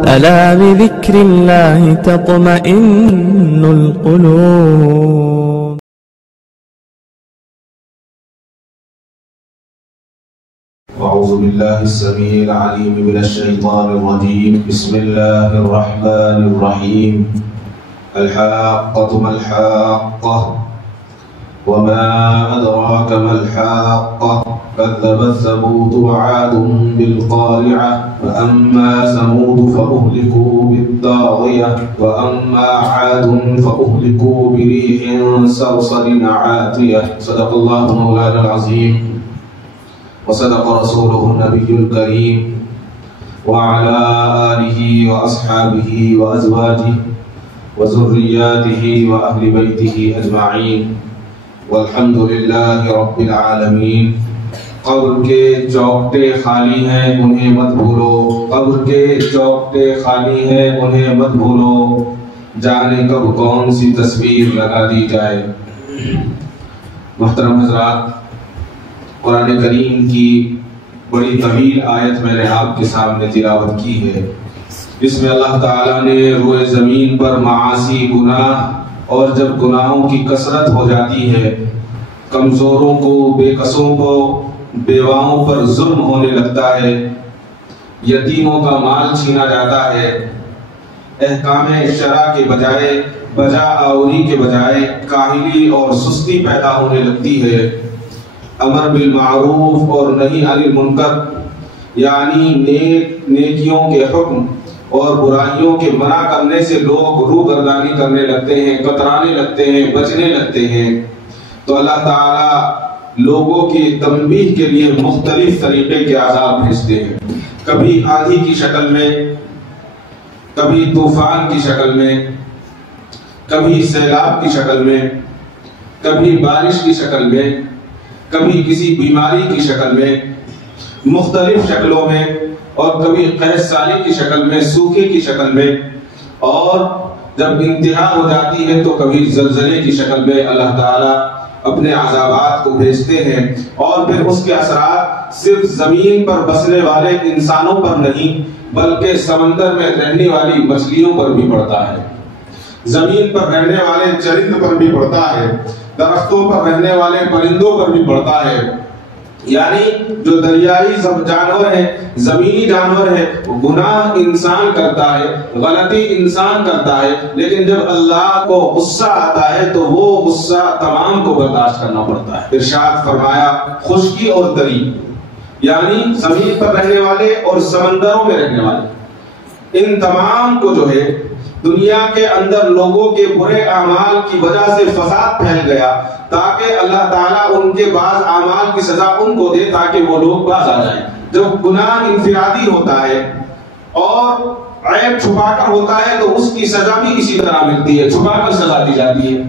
ألا بذكر الله تطمئن القلوب. أعوذ بالله السميع العليم من الشيطان الرجيم. بسم الله الرحمن الرحيم. الحاقة ما الحاقة وما أدراك ما الحاقة كذبت ثمود وعاد بالقارعة فأما ثمود فأهلكوا بالطاغية وأما عاد فأهلكوا بريح صرصر عاتية. صدق الله مولانا العظيم وصدق رسوله النبي الكريم وعلى آله وأصحابه وأزواجه وذرياته وأهل بيته أجمعين والحمد لله رب العالمین. قبر کے چوکٹے خالی ہیں انہیں مت بھولو، قبر کے چوکٹے خالی ہیں انہیں مت بھولو، جانے کب کون سی تصویر لگا دی جائے. محترم حضرات، قرآن کریم کی بڑی طویل آیت میں نے آپ کے سامنے تلاوت کی ہے، جس میں اللہ تعالیٰ نے روئے زمین پر معاصی، گناہ اور جب گناہوں کی کثرت ہو جاتی ہے، کمزوروں کو، بے کسوں کو، بیواؤں پر ظلم ہونے لگتا ہے، یتیموں کا مال چھینا جاتا ہے، احکام شرع کے بجائے بجا آوری کے بجائے کاہلی اور سستی پیدا ہونے لگتی ہے، امر بالمعروف اور نہی عن المنکر یعنی نیکیوں کے حکم اور برائیوں کے منع کرنے سے لوگ روگردانی کرنے لگتے ہیں، کترانے لگتے ہیں، بچنے لگتے ہیں. تو اللہ تعالیٰ لوگوں کی تنبیہ کے لیے مختلف طریقے کے عذاب بھیجتے ہیں، کبھی آندھی کی شکل میں، کبھی طوفان کی شکل میں، کبھی سیلاب کی شکل میں، کبھی بارش کی شکل میں، کبھی کسی بیماری کی شکل میں، مختلف شکلوں میں، اور کبھی قحط سالی کی شکل میں، سوکھے کی شکل میں، اور جب انتہا ہو جاتی ہے تو کبھی زلزلے کی شکل میں اللہ تعالیٰ اپنے عذابات کو بھیجتے ہیں. اور پھر اس کے اثرات صرف زمین پر بسنے والے انسانوں پر نہیں بلکہ سمندر میں رہنے والی مچھلیوں پر بھی پڑتا ہے، زمین پر رہنے والے چرند پر بھی پڑتا ہے، درختوں پر رہنے والے پرندوں پر بھی پڑتا ہے. یعنی جو دریائی جانور ہیں، زمینی جانور ہیں، گناہ انسان کرتا ہے، غلطی انسان کرتا ہے، لیکن جب اللہ کو غصہ آتا ہے تو وہ غصہ تمام کو برداشت کرنا پڑتا ہے. ارشاد فرمایا خشکی اور تری، یعنی زمین پر رہنے والے اور سمندروں میں رہنے والے، ان تمام کو جو ہے دنیا کے اندر لوگوں کے برے اعمال کی وجہ سے فساد پھیل گیا، تاکہ اللہ تعالیٰ ان کے بعض اعمال کی سزا ان کو دے تاکہ وہ لوگ باز آ جائیں. جب گناہ انفرادی ہوتا ہے اور عیب چھپا کر ہوتا ہے تو اس کی سزا بھی اسی طرح ملتی ہے، چھپا کر سزا دی جاتی ہے.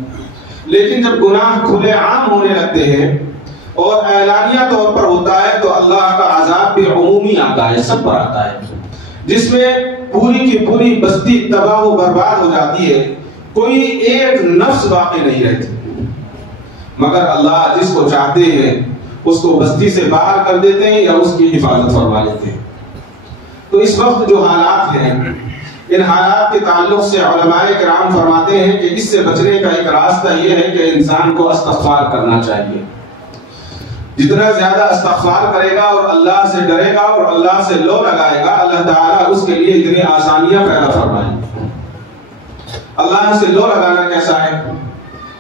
لیکن جب گناہ کھلے عام ہونے لگتے ہیں اور اعلانیہ طور پر ہوتا ہے تو اللہ کا عذاب بھی عمومی آتا ہے، سب پر آتا ہے، جس میں پوری کی پوری بستی تباہ و برباد ہو جاتی ہے، کوئی ایک نفس باقی نہیں رہتی. مگر اللہ جس کو چاہتے ہیں اس کو بستی سے باہر کر دیتے ہیں یا اس کی حفاظت فرما لیتے ہیں. تو اس وقت جو حالات ہیں، ان حالات کے تعلق سے علماء کرام فرماتے ہیں کہ اس سے بچنے کا ایک راستہ یہ ہے کہ انسان کو استغفار کرنا چاہیے. جتنا زیادہ استغفار کرے گا اور اللہ سے ڈرے گا اور اللہ سے لو لگائے گا، اللہ تعالیٰ اس کے لیے اتنی آسانیاں پیدا فرمائیں. اللہ سے لو لگانا کیسا ہے؟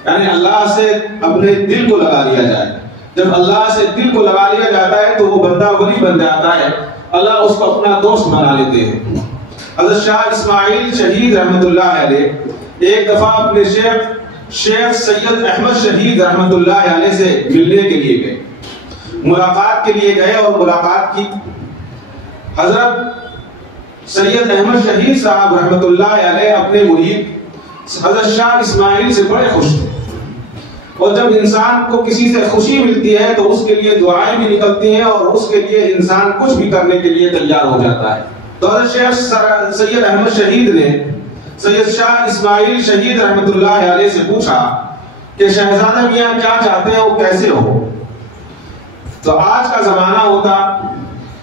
یعنی اللہ سے اپنے دل کو لگا لیا جائے. جب اللہ سے دل کو لگا لیا جاتا ہے تو وہ بندہ ولی بن جاتا ہے، اللہ اس کو اپنا دوست بنا لیتے ہیں. حضرت شاہ اسماعیل شہید رحمت اللہ علیہ ایک دفعہ اپنے شیخ سید احمد شہید رحمت اللہ علیہ سے ملنے کے لیے گئے، ملاقات کے لیے گئے اور ملاقات کی. حضرت سید احمد شہید صاحب رحمت اللہ علیہ اپنے مرید حضرت شاہ اسماعیل سے بڑے خوش تھے، اور جب انسان کو کسی سے خوشی ملتی ہے تو اس کے لیے دعائیں بھی نکلتی ہیں اور اس کے لیے انسان کچھ بھی کرنے کے لیے تیار ہو جاتا ہے. تو حضرت شیخ سید احمد شہید نے سید شاہ اسماعیل شہید رحمت اللہ علیہ سے پوچھا کہ شہزادہ میاں کیا چاہتے ہیں، وہ کیسے ہو؟ تو آج کا زمانہ ہوتا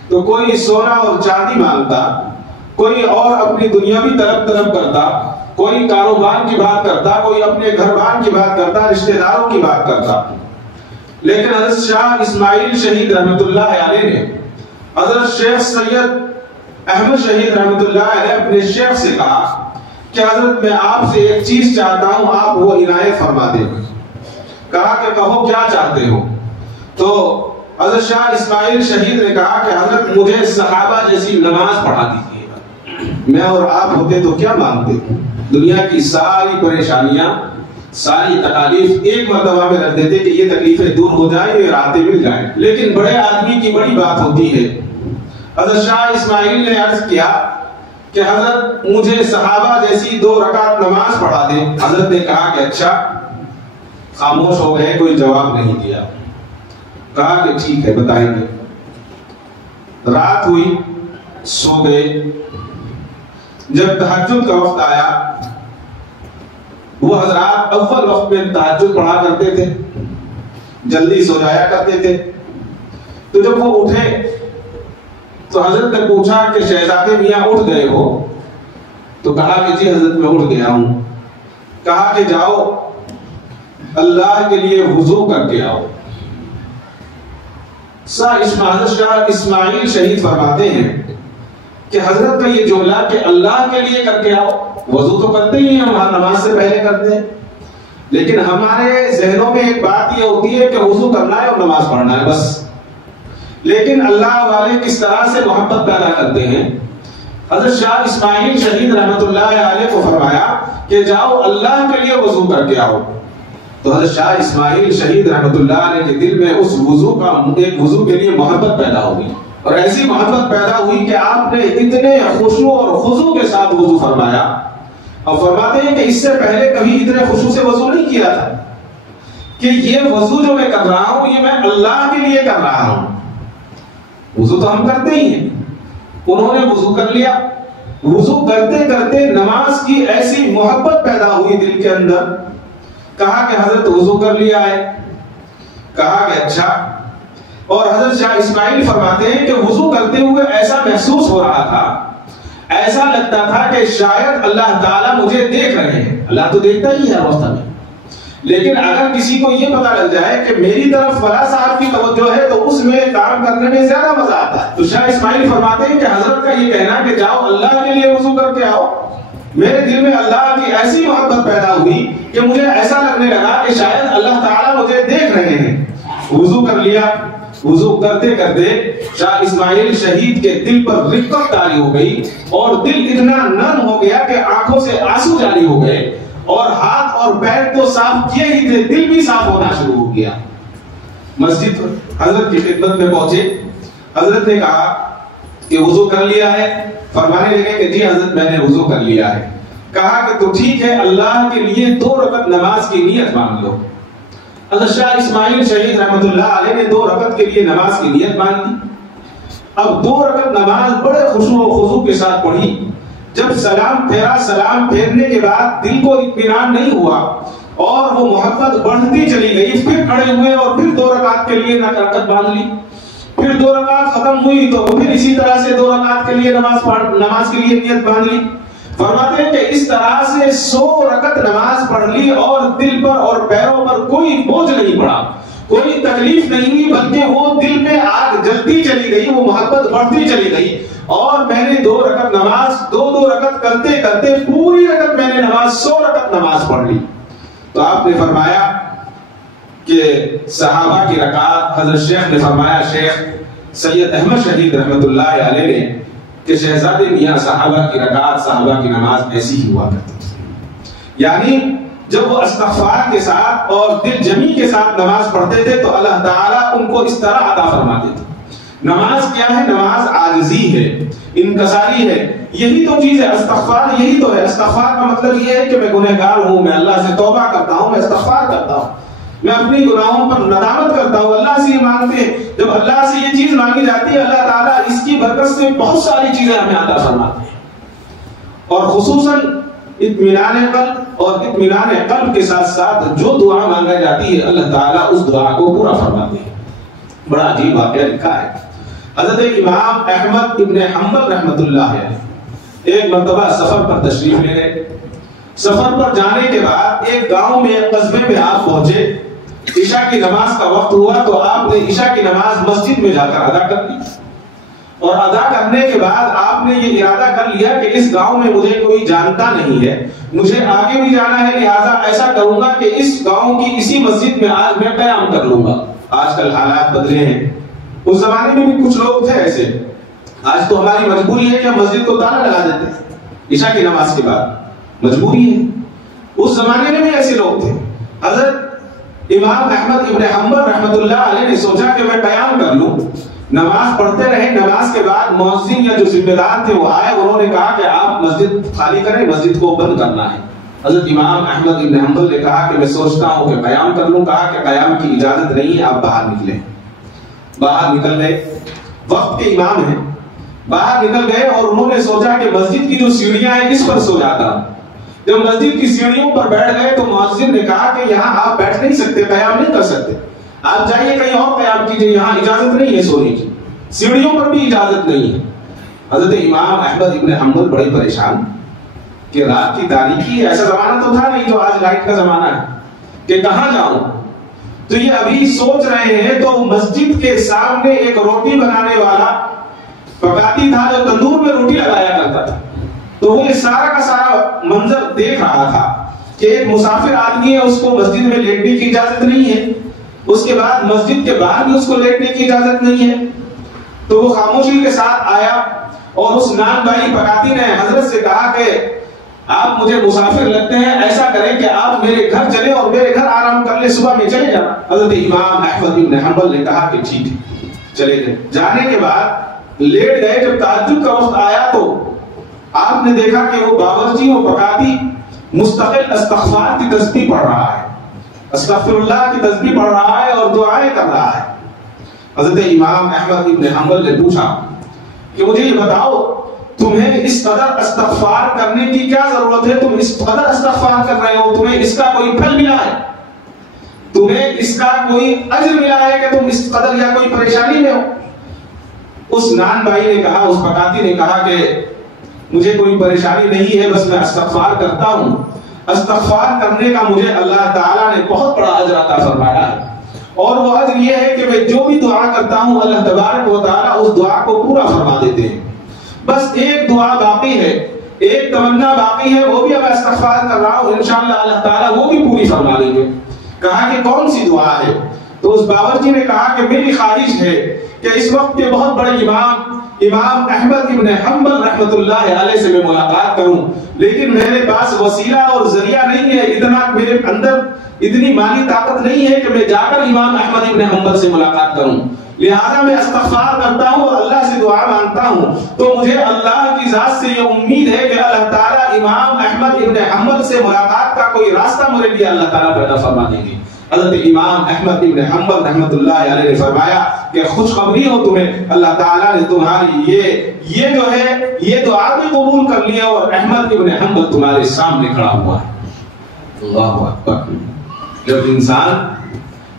تو کوئی سونا اور چاندی مانگتا، کوئی اور اپنی دنیاوی طلب کرتا، کوئی کاروبار کی بات کرتا، کوئی اپنے گھر بار کی بات کرتا، رشتہ داروں کی بات کرتا. لیکن حضرت شاہ اسماعیل شہید رحمت اللہ علیہ نے حضرت شیخ سید احمد شہید رحمت اللہ علیہ اپنے شیخ سے کہا کہ حضرت میں آپ سے ایک چیز چاہتا ہوں، آپ وہ عنایت فرما دیں. کہا کہ کہو کیا چاہتے ہو؟ تو حضرت شاہ اسماعیل شہید نے کہا کہ حضرت مجھے صحابہ جیسی نماز پڑھا دیجیے گا. میں اور آپ ہوتے تو کیا مانگتے؟ دنیا کی ساری پریشانیاں، ساری تکالیف ایک مرتبہ میں رکھ دیتے کہ یہ تکلیفیں دور ہو جائیں، یہ راحتیں مل جائیں. لیکن بڑے آدمی کی بڑی بات ہوتی ہے. حضرت شاہ اسماعیل نے عرض کیا کہ حضرت مجھے صحابہ جیسی 2 رکعت نماز پڑھا دیں. حضرت نے کہا کہ اچھا. خاموش ہو گئے، کوئی جواب نہیں دیا. کہا کہ ٹھیک ہے بتائیں گے. رات ہوئی، سو گئے. جب تہجد کا وقت آیا، وہ حضرات اول وقت میں تہجد پڑھا کرتے تھے، جلدی سو جایا کرتے تھے. تو جب وہ اٹھے تو حضرت نے پوچھا کہ شہزادے میاں اٹھ گئے ہو؟ تو کہا کہ جی حضرت میں اٹھ گیا ہوں. کہا کہ جاؤ اللہ کے لیے وضو کر کے آؤ. حضرت شاہ اسماعیل شہید فرماتے ہیں کہ حضرت کا یہ جملہ کہ اللہ کے لیے کر کے آؤ، وضو تو کرتے ہی ہیں ہم، نماز سے پہلے کرتے ہیں، لیکن ہمارے ذہنوں میں ایک بات یہ ہوتی ہے کہ وضو کرنا ہے اور نماز پڑھنا ہے بس. لیکن اللہ والے کس طرح سے محبت پیدا کرتے ہیں. حضرت شاہ اسماعیل شہید رحمت اللہ علیہ کو فرمایا کہ جاؤ اللہ کے لیے وضو کر کے آؤ. تو حضرت شاہ اسماعیل شہید رحمت اللہ علیہ کے دل میں اس وضو کا ایک وضو کے لیے محبت پیدا ہوئی، اور ایسی محبت پیدا ہوئی کہ آپ نے اتنے خشوع اور خضوع کے ساتھ وضو فرمایا. اور فرماتے ہیں کہ اس سے پہلے کبھی اتنے خشوع سے وضو نہیں کیا تھا کہ یہ وضو جو میں کر رہا ہوں یہ میں اللہ کے لیے کر رہا ہوں. وضو تو ہم کرتے ہی ہیں. انہوں نے وضو کر لیا. وضو کرتے کرتے نماز کی ایسی محبت پیدا ہوئی دل کے اندر. کہا کہ حضرت وضو کر لیا ہے. کہا کہ اچھا. اور حضرت شاہ اسماعیل فرماتے ہیں کہ وضو کرتے ہوئے ایسا محسوس ہو رہا تھا، ایسا لگتا تھا کہ شاید اللہ تعالیٰ مجھے دیکھ رہے ہیں. اللہ تو دیکھتا ہی ہے وقت میں، لیکن اگر کسی کو یہ پتا لگ جائے کہ میری طرف فلاں صاحب کی توجہ ہے تو اس میں کام کرنے میں زیادہ مزہ آتا ہے. تو شاہ اسماعیل فرماتے ہیں کہ حضرت کا یہ کہنا کہ جاؤ اللہ کے لیے وضو کر کے آؤ، میرے دل میں اللہ کی ایسی محبت پیدا ہوئی کہ مجھے ایسا لگنے لگا کہ شاید اللہ تعالیٰ مجھے دیکھ رہے ہیں. وضو کر لیا. وضو کرتے کرتے شاہ اسماعیل شہید کے دل پر رقت طاری ہو گئی، اور دل اتنا نرم ہو گیا کہ آنکھوں سے آنسو جاری ہو گئے، اور ہاتھ اور پیر تو صاف کیے ہی تھے، دل بھی صاف ہونا شروع ہو گیا. مسجد حضرت کی خدمت میں پہنچے. حضرت نے کہا کہ وضو کر لیا ہے؟ فرمانے لگے کہ جی حضرت میں نے وضو کر لیا ہے. کہا کہ تو ٹھیک ہے اللہ کے لیے 2 رکعت نماز کی نیت مان لو. حضرت شاہ اسماعیل شہید رحمت اللہ علیہ نے 2 رکعت کے لیے نماز کی نیت مان لی. اب 2 رکعت نماز بڑے خشوع و خضوع کے ساتھ پڑھی. جب سلام پھیرا، سلام پھیرنے کے بعد دل کو اطمینان نہیں ہوا اور وہ محبت بڑھتی چلی گئی. پھر کھڑے ہوئے اور پھر 2 رکعت کے لیے رکعت باندھ لی. پھر 2 رکعت ختم ہوئی تو پھر اسی طرح سے 2 رکعت کے لیے نماز کے لیے نیت باندھ لی. فرماتے ہیں کہ اس طرح سے 100 رکعت نماز پڑھ لی اور دل پر اور پیروں پر کوئی بوجھ نہیں پڑا، کوئی تکلیف نہیں ہوئی، بلکہ وہ دل میں آگ جلتی چلی گئی، وہ محبت بڑھتی چلی گئی. اور میں نے 2 رکعت نماز 2 رکعت کرتے کرتے پوری رکعت میں نے نماز 100 رکعت نماز پڑھ لی. تو آپ نے فرمایا کہ صحابہ کی رکعت، حضرت شیخ نے فرمایا شیخ سید احمد شہید رحمت اللہ علیہ نے کہ شہزادے میاں صحابہ کی رکعت، صحابہ کی نماز ایسی ہی ہوا کرتی تھی. یعنی جب وہ استغفار کے ساتھ اور دل جمی کے ساتھ نماز پڑھتے تھے تو اللہ تعالیٰ ان کو اس طرح عطا فرماتے تھے. نماز کیا ہے؟ نماز عاجزی ہے، انکساری ہے. یہی تو چیز ہے استغفار، یہی تو ہے. استغفار کا مطلب یہ ہے کہ میں گنہگار ہوں، میں اللہ سے توبہ کرتا ہوں، میں استغفار کرتا ہوں، میں اپنی گناہوں پر ندامت کرتا ہوں. اللہ سے یہ مانگتے ہیں. جب اللہ سے یہ چیز مانگی جاتی ہے اللہ تعالیٰ اس کی برکت سے بہت ساری چیزیں ہمیں عطا فرماتے ہیں. اور خصوصاً اطمینان قلب، اور اطمینان قلب کے ساتھ ساتھ جو دعا مانگا جاتی ہے اللہ تعالیٰ اس دعا کو پورا فرماتے ہیں. بڑا عجیب واقعہ لکھا ہے. حضرت امام احمد ابن حنبل رحمت اللہ علیہ ایک مرتبہ سفر پر تشریف لے گئے. سفر پر جانے کے بعد ایک گاؤں میں ایک قصبے میں آپ پہنچے. عشاء کی نماز کا وقت ہوا تو آپ نے عشاء کی نماز مسجد میں جا کر ادا کر لی, اور ادا کرنے کے بعد آپ نے یہ ارادہ کر لیا کہ اس گاؤں میں مجھے کوئی جانتا نہیں ہے, مجھے آگے بھی جانا ہے, لہٰذا ایسا کروں گا کہ اس گاؤں کی اسی مسجد میں آج میں قیام کر لوں گا. آج کل حالات بدلے ہیں, اس زمانے میں بھی کچھ لوگ تھے ایسے. آج تو ہماری مجبوری ہے کہ ہم مسجد کو تالا لگا دیتے ہیں عشاء کی نماز کے بعد, مجبوری ہے. اس زمانے میں بھی ایسے لوگ تھے. حضرت امام احمد ابن حنبل رحمۃ اللہ علیہ نے سوچا کہ میں قیام کر لوں, نماز پڑھتے رہے. نماز کے بعد مؤذن یا جو ذمہ دار تھے وہ آئے, انہوں نے کہا کہ آپ مسجد خالی کریں, مسجد کو بند کرنا ہے. حضرت امام احمد ابن حنبل نے کہا کہ میں سوچتا ہوں کہ قیام کر لوں. کہا کہ قیام کی اجازت نہیں ہے, آپ باہر نکلیں. باہر نکل گئے, وقت کے امام ہیں, باہر نکل گئے اور انہوں نے سوچا کہ مسجد کی جو سیڑھیاں ہیں اس پر سو جاتا ہوں. جب مسجد کی سیڑھیوں پر بیٹھ گئے تو مؤذن نے کہا کہ یہاں آپ بیٹھ نہیں سکتے, قیام نہیں کر سکتے, آپ جائیے کہیں اور قیام کیجئے, یہاں اجازت نہیں ہے سونے کی, سیڑھیوں پر بھی اجازت نہیں ہے. حضرت امام احمد ابن حنبل بڑے پریشان کہ رات کی تاریکی, ایسا زمانہ تو تھا نہیں جو آج لائٹ کا زمانہ ہے, کہ کہاں جاؤں. تو یہ ابھی سوچ رہے ہیں تو مسجد کے سامنے ایک روٹی بنانے والا پکاتی تھا جو تندور میں روٹی لگایا کرتا تھا. تو وہ یہ سارا کا سارا منظر دیکھ رہا تھا کہ ایک مسافر آدمی ہے, اس کو مسجد میں لیٹنے کی اجازت نہیں ہے, اس کے بعد مسجد کے باہر بھی اس کو لیٹنے کی اجازت نہیں ہے. تو وہ خاموشی کے ساتھ آیا اور اس نان بھائی پکاتی نے حضرت سے کہا کہ آپ مجھے مسافر لگتے ہیں, ایسا کریں کہ آپ میرے گھر چلیں اور میرے گھر آرام کر لیں, صبح میں چلے جانا. حضرت امام احمد ابن حنبل نے کہا کہ ٹھیک ہے, چلے گئے. جانے کے بعد لیٹ گئے. جب تہجد کا وقت آیا تو آپ نے دیکھا کہ وہ باورچی وہ پکاتی مستقل استغفار کی تسبیح پڑھ رہا ہے, استغفر اللہ کی تسبیح پڑھ رہا ہے اور دعائیں کر رہا ہے. حضرت امام احمد ابن حنبل نے پوچھا کہ مجھے یہ بتاؤ تمہیں اس قدر استغفار کرنے کی کیا ضرورت ہے, تم اس قدر استغفار کر رہے ہو, تمہیں اس کا کوئی پھل ملا ہے, تمہیں اس کا کوئی اجر ملا ہے کہ تم اس قدر یا کوئی پریشانی میں ہو. اس نان بھائی نے کہا, اس پکاتی نے کہا کہ مجھے کوئی پریشانی نہیں ہے, بس میں استغفار کرتا ہوں. استغفار کرنے کا مجھے اللہ تعالیٰ نے بہت بڑا اجر عطا فرمایا ہے, اور وہ اجر یہ ہے کہ میں جو بھی دعا کرتا ہوں اللہ تبارک و تعالیٰ اس دعا کو پورا فرما دیتے ہیں. بس ایک دعا باقی ہے, ایک تمنا باقی ہے, وہ بھی اب استغفار کر رہا ہوں, انشاءاللہ اللہ تعالیٰ وہ بھی پوری فرما دیں گے. کہا کہ کون سی دعا ہے؟ تو اس باورچی نے کہا کہ میری خواہش ہے کہ اس وقت کے بہت بڑے امام احمد ابن حنبل رحمۃ اللہ علیہ سے میں ملاقات کروں, لیکن میرے پاس وسیلہ اور ذریعہ نہیں ہے, اتنا میرے اندر اتنی مالی طاقت نہیں ہے کہ میں جا کر امام احمد ابن حنبل سے ملاقات کروں. لہذا میں استغفار کرتا ہوں اور اللہ سے دعا مانگتا ہوں. تو مجھے اللہ کی ذات سے یہ امید ہے کہ اللہ تعالیٰ امام احمد ابن حنبل سے ملاقات کا کوئی راستہ میرے لیے اللہ تعالیٰ پیدا فرما دیں گے. حضرت امام احمد ابن حنبل رحمۃ اللہ علیہ نے فرمایا کہ خوشخبری ہو تمہیں, اللہ تعالیٰ نے تمہاری یہ جو ہے یہ دعا بھی قبول کر لیا اور احمد ابن حنبل تمہارے سامنے کھڑا ہوا ہے. اللہ اکبر. جب انسان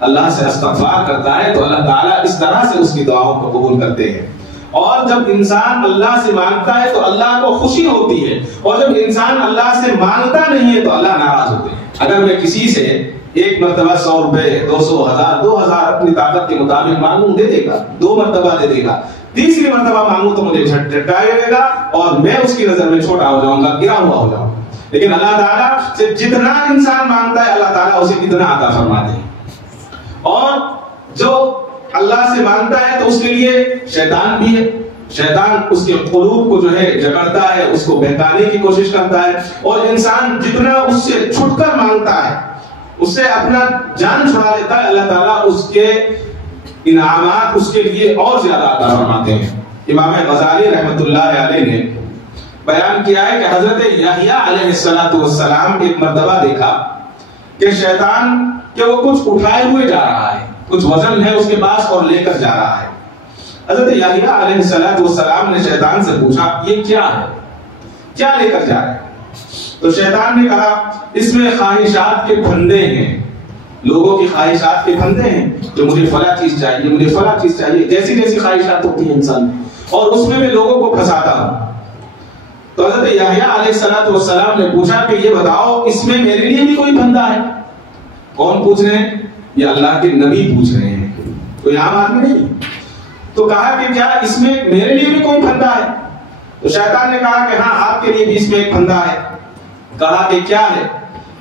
اللہ سے استغفار کرتا ہے تو اللہ تعالیٰ اس طرح سے اس کی دعاؤں کو قبول کرتے ہیں, اور جب انسان اللہ سے مانگتا ہے تو اللہ کو خوشی ہوتی ہے, اور جب انسان اللہ سے مانگتا نہیں ہے تو اللہ ناراض ہوتے ہیں. اگر میں کسی سے ایک مرتبہ 100 روپے 200 1000 2000 اپنی طاقت کے مطابق مانگوں, دے دے گا, 2 مرتبہ دے دے گا, تیسری مرتبہ مانگوں تو مجھے جھٹکائے دے گا اور میں اس کی نظر میں چھوٹا ہو جاؤں گا, گرا ہوا ہو جاؤں گا. لیکن اللہ تعالیٰ سے جتنا انسان مانگتا ہے اللہ تعالیٰ اسے کتنا عطا فرماتے ہیں. اور جو اللہ سے مانگتا ہے تو اس کے لیے شیطان بھی ہے, شیطان اس کے قلوب کو جو ہے جکڑتا ہے, اس کو بہکانے کی کوشش کرتا ہے, اور انسان جتنا اس سے چھٹ کر مانگتا ہے اس سے اپنا جان چھڑا لیتا ہے, اللہ تعالیٰ اس کے انعامات اس کے لیے اور زیادہ عطا فرماتے ہیں. امام غزالی رحمۃ اللہ علیہ نے بیان کیا ہے کہ حضرت یحییٰ علیہ السلام ایک مرتبہ دیکھا کہ شیطان کہ وہ کچھ اٹھائے ہوئے جا رہا ہے, کچھ وزن ہے اس کے پاس اور لے کر جا رہا ہے. حضرت یحییٰ علیہ السلام نے شیطان سے پوچھا یہ کیا ہے, کیا لے کر جا رہا ہے؟ تو شیطان نے کہا اس میں خواہشات کے پھندے ہیں, لوگوں کی خواہشات کے پھندے ہیں, جو مجھے فلاں چیز چاہیے, مجھے فلاں چیز چاہیے, جیسی جیسی خواہشات ہوتی ہیں انسان, اور اس میں لوگوں کو پھنساتا ہوں. تو حضرت یحییٰ علیہ السلام نے پوچھا کہ یہ بتاؤ اس میں میرے لیے بھی کوئی بندہ ہے؟ کون پوچھ رہے ہیں؟ یہ اللہ کے نبی پوچھ رہے ہیں، کوئی عام آدمی نہیں۔ تو کہا کہ کیا اس میں میرے لیے بھی کوئی بندہ ہے؟ تو شیطان نے کہا کہ ہاں آپ کے لیے بھی اس میں ایک بندہ ہے۔ کہا کہ کیا ہے؟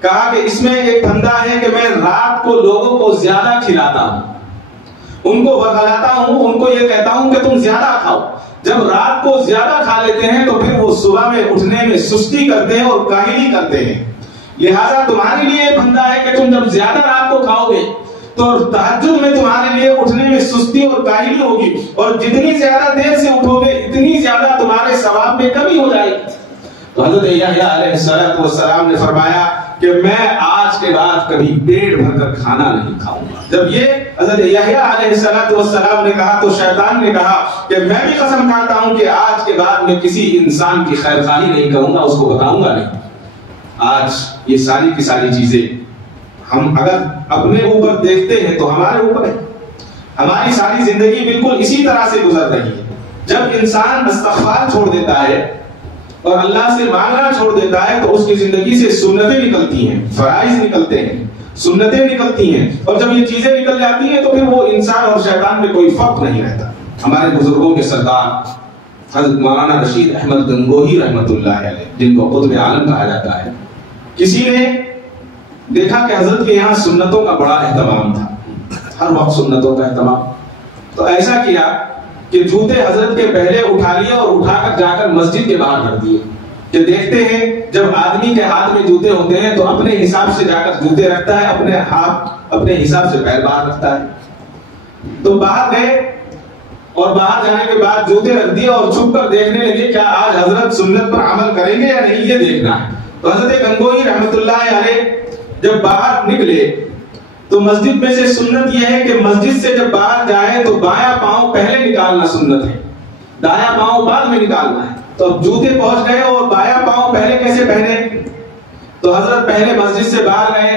کہا کہ اس میں ایک بندہ ہے کہ میں رات کو لوگوں کو زیادہ کھلاتا ہوں، ان کو بغلاتا ہوں، ان کو یہ کہتا ہوں کہ تم زیادہ کھاؤ۔ جب رات کو زیادہ کھا لیتے ہیں تو پھر وہ صبح میں اٹھنے میں سستی کرتے ہیں اور کاہلی کرتے ہیں، لہذا تمہارے لیے یہ بندہ ہے کہ تم جب زیادہ رات کو کھاؤ گے تو تہجد میں تمہارے لیے اٹھنے میں سستی اور کاہلی ہوگی، اور جتنی زیادہ دیر سے اٹھو گے اتنی زیادہ تمہارے ثواب میں کمی ہو جائے گی۔ تو حضرت یحییٰ علیہ السلام نے فرمایا کہ میں آج کے بعد کبھی پیٹ بھر کر کھانا نہیں کھاؤں گا۔ جب یہ حضرت یحییٰ علیہ السلام نے کہا تو شیطان نے کہا کہ میں بھی قسم کھاتا ہوں کہ آج کے بعد میں کسی انسان کی خیر خواہی نہیں کروں گا، اس کو بتاؤں گا نہیں۔ آج یہ ساری کی ساری چیزیں ہم اگر اپنے اوپر دیکھتے ہیں تو ہمارے اوپر ہے، ہماری ساری زندگی بالکل اسی طرح سے گزر رہی ہے۔ جب انسان استغفار چھوڑ دیتا ہے اور اللہ سے مانگنا چھوڑ دیتا ہے تو اس کی زندگی سے سنتیں نکلتی ہیں، فرائض نکلتے ہیں، سنتیں نکلتی ہیں، اور جب یہ چیزیں نکل جاتی ہیں تو پھر وہ انسان اور شیطان میں کوئی فرق نہیں رہتا۔ ہمارے بزرگوں کے سردار حضرت مولانا رشید احمد گنگوہی رحمۃ اللہ علیہ، جن کو قطب عالم کہا جاتا ہے، کسی نے دیکھا کہ حضرت کے یہاں سنتوں کا بڑا اہتمام تھا، ہر وقت سنتوں کا اہتمام، تو ایسا کیا کہ جوتے حضرت کے پہلے اٹھا لیے اور اٹھا کر جا کر مسجد کے باہر رکھ دیے کہ دیکھتے ہیں جب آدمی کے ہاتھ میں جوتے ہوتے ہیں تو اپنے حساب سے جا کر جوتے رکھتا ہے، اپنے ہاتھ اپنے حساب سے پیر باہر رکھتا ہے۔ تو باہر گئے اور باہر جانے کے بعد جوتے رکھ دیے اور چھپ کر دیکھنے لگے کیا آج حضرت سنت پر عمل کریں گے یا نہیں، یہ دیکھنا ہے۔ تو حضرت گنگوہی رحمۃ اللہ علیہ جب باہر نکلے تو مسجد میں سے سنت یہ ہے کہ مسجد سے جب باہر جائے تو بایاں پاؤں پہلے نکالنا سنت ہے، دایاں پاؤں بعد میں نکالنا ہے۔ تو اب جوتے پہنچ گئے اور بایاں پاؤں پہلے کیسے پہنے؟ تو حضرت پہلے مسجد سے باہر گئے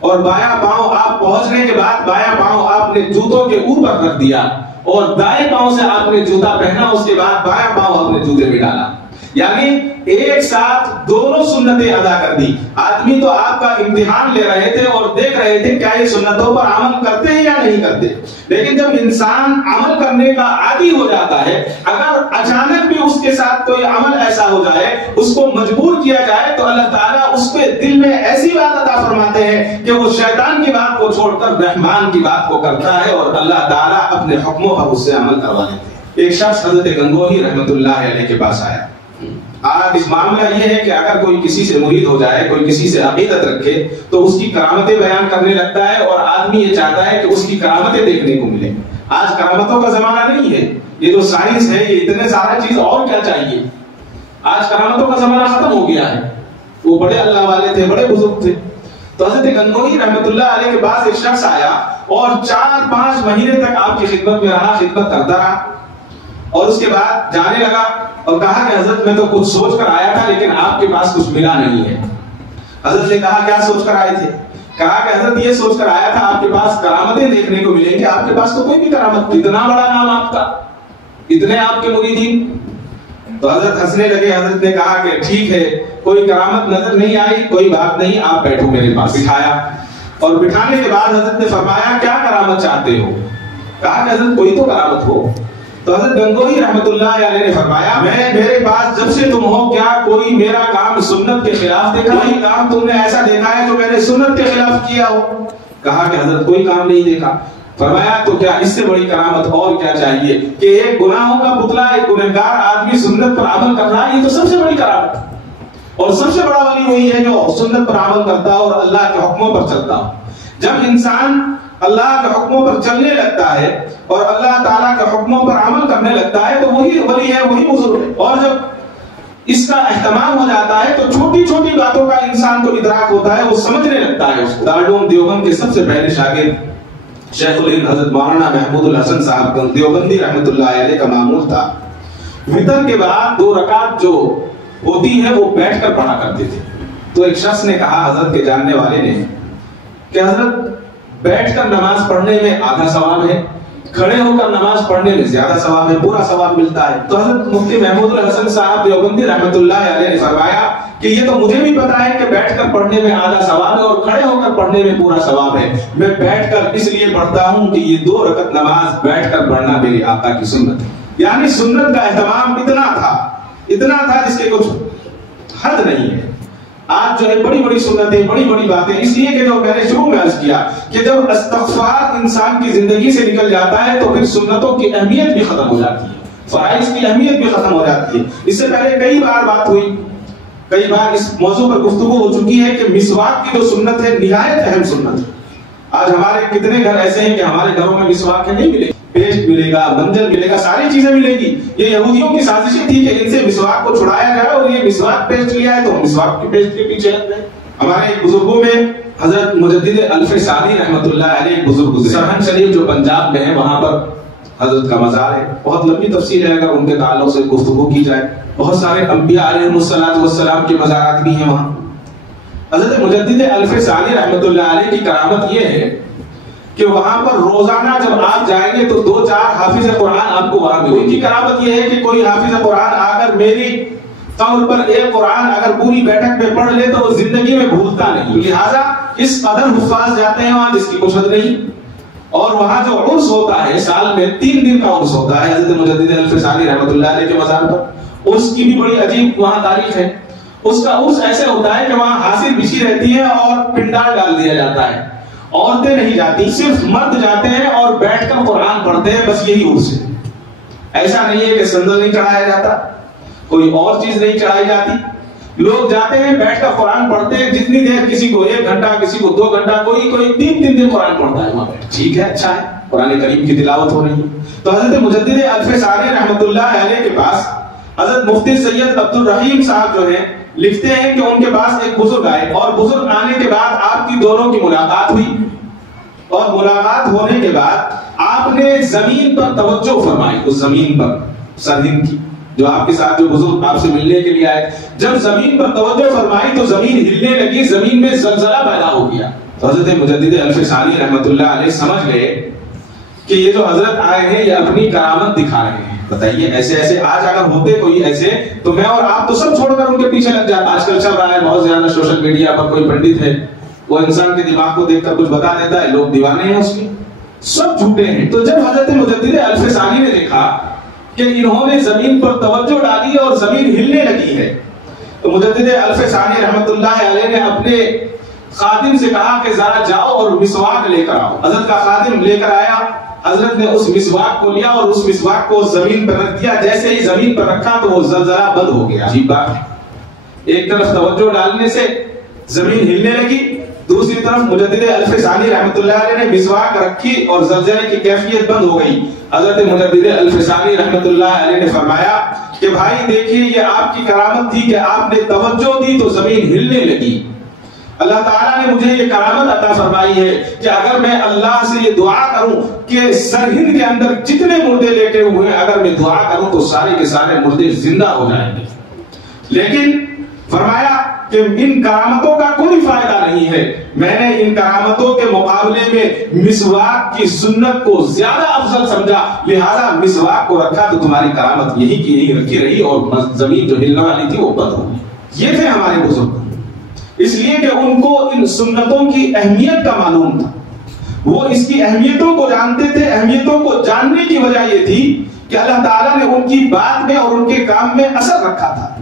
اور بایاں پاؤں آپ پہنچنے کے بعد بایاں پاؤں آپ نے جوتوں کے اوپر رکھ دیا اور دائیں پاؤں سے آپ نے جوتا پہنا، اس کے بعد بایاں پاؤں اپنے جوتے میں ڈالا، یعنی ایک ساتھ دونوں سنتیں ادا کر دی۔ آدمی تو آپ کا امتحان لے رہے تھے اور دیکھ رہے تھے کیا یہ سنتوں پر عمل کرتے ہیں یا نہیں کرتے، لیکن جب انسان عمل کرنے کا عادی ہو جاتا ہے، اگر اچانک بھی اس کے ساتھ کوئی عمل ایسا ہو جائے، اس کو مجبور کیا جائے، تو اللہ تعالیٰ اس کے دل میں ایسی بات عطا فرماتے ہیں کہ وہ شیطان کی بات کو چھوڑ کر رحمان کی بات کو کرتا ہے اور اللہ تعالیٰ اپنے حکموں پر اس سے عمل کروا لیتے ہیں۔ ایک شخص حضرت گنگوہی رحمۃ اللہ علیہ کے پاس آیا۔ آج اس معاملہ یہ ہے کہ اگر کوئی کسی سے مرید ہو جائے، کوئی کسی سے عقیدت رکھے تو اس کی کرامتیں بیان کرنے لگتا ہے اور آدمی یہ چاہتا ہے کہ اس کی کرامتیں دیکھنے کو ملے۔ آج کرامتوں کا زمانہ نہیں ہے، یہ جو سائنس ہے، یہ اتنے سارا چیز اور کیا چاہیے۔ آج کرامتوں کا زمانہ ختم ہو گیا ہے۔ وہ بڑے اللہ والے تھے، بڑے بزرگ تھے۔ تو حضرت گنگوہی رحمۃ اللہ علیہ کے پاس ایک شخص آیا اور 4-5 مہینے تک آپ کی خدمت میں رہا، خدمت کرتا رہا، اور اس کے بعد جانے لگا اور کہا کہ حضرت میں تو کچھ سوچ کر آیا تھا لیکن آپ کے پاس کچھ ملا نہیں ہے۔ حضرت نے کہا کیا سوچ کر آئے تھے؟ کہا کہ حضرت یہ سوچ کر آیا تھا آپ کے پاس کرامتیں دیکھنے کو ملیں گے۔ آپ کے پاس تو کوئی بھی کرامت، اتنا بڑا نام آپ کا، اتنے آپ کے مریدین۔ تو حضرت ہنسنے لگے۔ حضرت نے کہا کہ ٹھیک ہے، کوئی کرامت نظر نہیں آئی، کوئی بات نہیں، آپ بیٹھو میرے پاس۔ بٹھایا اور بٹھانے کے بعد حضرت نے فرمایا کیا کرامت چاہتے ہو؟ کہا کہ حضرت کوئی تو کرامت ہو۔ تو حضرت گنگوہی رحمۃ اللہ علیہ نے فرمایا میرے پاس جب سے تم ہو کیا کوئی میرا کام سنت کے خلاف دیکھا؟ کوئی کام تم نے ایسا دیکھا ہے جو میں نے سنت کے خلاف کیا ہو؟ کہا کہ حضرت کوئی کام نہیں دیکھا۔ فرمایا تو کیا اس سے بڑی کرامت اور کیا چاہیے کہ ایک گناہوں کا پتلا، ایک گنہگار آدمی سنت پر عمل کر رہا ہے، یہ تو سب سے بڑی کرامت ہے۔ اور سب سے بڑا ولی وہی ہے جو سنت پر عمل کرتا اور اللہ کے حکموں پر چلتا ہو۔ جب انسان اللہ کے حکموں پر چلنے لگتا ہے اور اللہ تعالیٰ کے حکموں پر عمل کرنے لگتا ہے تو وہی ولی ہے، وہی بزرگ ہے۔ اور جب اس کا اہتمام ہو جاتا ہے تو چھوٹی چھوٹی باتوں کا انسان کو ادراک ہوتا ہے، وہ سمجھنے لگتا ہے۔ دارالعلوم دیوبند کے سب سے پہلے شاگرد شیخ الہند حضرت مولانا محمود الحسن صاحب دیوبندی رحمۃ اللہ علیہ کا معمول تھا، وطر کے بعد 2 رکعت جو ہوتی ہے وہ بیٹھ کر پڑھا کرتے تھے۔ تو ایک شخص نے کہا حضرت کے جاننے والے نے کہ حضرت بیٹھ کر نماز پڑھنے میں آدھا ثواب ہے کھڑے ہو کر نماز پڑھنے میں زیادہ ثواب ہے، پورا ثواب ملتا ہے۔ تو حضرت مفتی محمود الحسن صاحب دیوبندی رحمۃ اللہ علیہ نے فرمایا کہ یہ تو مجھے بھی پتا ہے کہ بیٹھ کر پڑھنے میں آدھا ثواب ہے اور کھڑے ہو کر پڑھنے میں پورا ثواب ہے، میں بیٹھ کر اس لیے پڑھتا ہوں کہ یہ 2 رکعت نماز بیٹھ کر پڑھنا میرے آقا کی سنت ہے۔ یعنی سنت کا اہتمام اتنا تھا جس کے کچھ حد نہیں ہے۔ آج جو ہے بڑی بڑی سنتیں، بڑی بڑی باتیں، اس لیے کہ جو میں نے شروع میں عرض کیا کہ جب استغفار انسان کی زندگی سے نکل جاتا ہے تو پھر سنتوں کی اہمیت بھی ختم ہو جاتی ہے، فرائض کی اہمیت بھی ختم ہو جاتی ہے۔ اس سے پہلے کئی بار بات ہوئی، کئی بار اس موضوع پر گفتگو ہو چکی ہے کہ مسواک کی جو سنت ہے نہایت اہم سنت ہے۔ آج ہمارے کتنے گھر ایسے ہیں کہ ہمارے گھروں میں مسواک نہیں ملے، پیسٹ ملے گا، منجن ملے گا، ساری چیزیں ملے گی۔ یہ یہودیوں کی سازشیں تھی کہ ان سے مسواک کو چھڑایا جائے، اور یہ مسواک پیسٹ لیا ہے تو مسواک کی پیسٹ کے پیچھے لگ گئے۔ ہمارے بزرگوں میں حضرت مجدد الف ثانی رحمۃ اللہ علیہ ایک بزرگ گزرے، سرہند شریف جو پنجاب میں ہے، وہاں پر حضرت کا مزار ہے۔ بہت لمبی تفصیل ہے اگر ان کے تعلق سے گفتگو کی جائے، بہت سارے انبیاء علیہ السلام کے مزارات بھی ہیں وہاں۔ حضرت مجدد الف ثانی رحمۃ اللہ علیہ کی کرامت یہ ہے کہ وہاں پر روزانہ جب آپ جائیں گے تو 2-4 حافظ قرآن آپ کو وہاں ملے گی۔ کرامت یہ ہے کہ کوئی حافظ قرآن آ کر میری قول پر ایک قرآن اگر پوری بیٹھک میں پڑھ لے تو وہ زندگی میں بھولتا نہیں، لہٰذا اس قدر حفاظ جاتے ہیں وہاں جس کی کچھ حد نہیں۔ اور وہاں جو عرس ہوتا ہے، سال میں 3 دن کا عرس ہوتا ہے حضرت مجدد الف ثانی رحمۃ اللہ علیہ کے مزار پر۔ عرس کی بھی بڑی عجیب وہاں تاریخ ہے۔ اس کا عرس ایسے ہوتا ہے کہ وہاں حاصل بچھی رہتی ہے اور پنڈال ڈال دیا جاتا ہے، عورتیں نہیں جاتی، صرف مرد جاتے ہیں اور بیٹھ کر قرآن پڑھتے ہیں، بس یہی عرس ہے۔ ایسا نہیں ہے کہ سندل نہیں چڑھایا جاتا، کوئی اور چیز نہیں چڑھائی جاتی، لوگ جاتے ہیں بیٹھ کر قرآن پڑھتے ہیں، جتنی دیر، کسی کو 1 گھنٹہ، کسی کو 2 گھنٹہ، کوئی 3 دن قرآن پڑھتا ہے وہاں بیٹھ۔ ٹھیک ہے، اچھا ہے، قرآن کریم کی تلاوت ہو رہی ہے۔ تو حضرت مجدد الف ثانی رحمۃ اللہ علیہ کے پاس حضرت مفتی سید عبد الرحیم صاحب جو ہیں لکھتے ہیں کہ ان کے پاس ایک بزرگ آئے، اور بزرگ آنے کے بعد آپ کی دونوں کی ملاقات ہوئی، اور ملاقات ہونے کے بعد آپ نے زمین پر توجہ فرمائی، اس زمین پر سرہند کی جو آپ کے ساتھ جو بزرگ آپ سے ملنے کے لیے آئے، جب زمین پر توجہ فرمائی تو زمین ہلنے لگی، زمین میں زلزلہ پیدا ہو گیا۔ تو حضرت مجدد الف ثانی رحمۃ اللہ علیہ سمجھ گئے کہ یہ جو حضرت آئے ہیں یہ اپنی کرامت دکھا رہے ہیں۔ بتائیے ایسے آج اگر ہوتے کوئی ایسے تو میں اور آپ تو سب چھوڑ کر ان کے پیچھے لگ جاتا۔ آج کل چل رہا ہے بہت زیادہ سوشل میڈیا پر، کوئی پنڈت ہے وہ انسان کے دماغ کو دیکھ کر کچھ بتا دیتا ہے، لوگ دیوانے ہیں اس کے، سب جھوٹے ہیں۔ تو جب حضرت مجدد الف ثانی نے دیکھا کہ انہوں نے زمین پر توجہ ڈالی اور زمین ہلنے لگی ہے، تو مجدد الف ثانی رحمۃ اللہ علیہ نے اپنے خادم سے کہا کہ ذرا جاؤ اور مسواک لے کر آؤ۔ حضرت کا خادم لے کر آیا، حضرت نے اس مسواک کو لیا اور اس مسواک کو زمین پر رکھ دیا۔ جیسے ہی زمین پر رکھا تو وہ زلزلہ بند ہو گیا۔ عجیب بات ہے، ایک طرف توجہ ڈالنے سے زمین ہلنے لگی، دوسری طرف مجدد الف ثانی رحمۃ اللہ علیہ نے مسواک رکھی اور زلزلے کی کیفیت بند ہو گئی۔ حضرت مجدد الف ثانی رحمۃ اللہ علیہ نے فرمایا کہ بھائی دیکھیے یہ آپ کی کرامت تھی کہ آپ نے توجہ دی تو زمین ہلنے لگی۔ اللہ تعالیٰ نے مجھے یہ کرامت عطا فرمائی ہے کہ اگر میں اللہ سے یہ دعا کروں کہ سرہند کے اندر جتنے مردے لیٹے ہوئے ہیں اگر میں دعا کروں تو سارے کے سارے مردے زندہ ہو جائیں گے، لیکن فرمایا کہ ان کرامتوں کا کوئی فائدہ نہیں ہے، میں نے ان کرامتوں کے مقابلے میں مسواک کی سنت کو زیادہ افضل سمجھا، لہذا مسواک کو رکھا تو تمہاری کرامت یہی کی یہی رکھی رہی اور زمین جو ہلنے والی تھی وہ بند ہو گئی۔ یہ تھے ہمارے بزرگ، اس لیے کہ ان کو ان سنتوں کی اہمیت کا معلوم تھا، وہ اس کی اہمیتوں کو جانتے تھے۔ اہمیتوں کو جاننے کی وجہ یہ تھی کہ اللہ تعالیٰ نے ان کی بات میں اور ان کے کام میں اثر رکھا تھا۔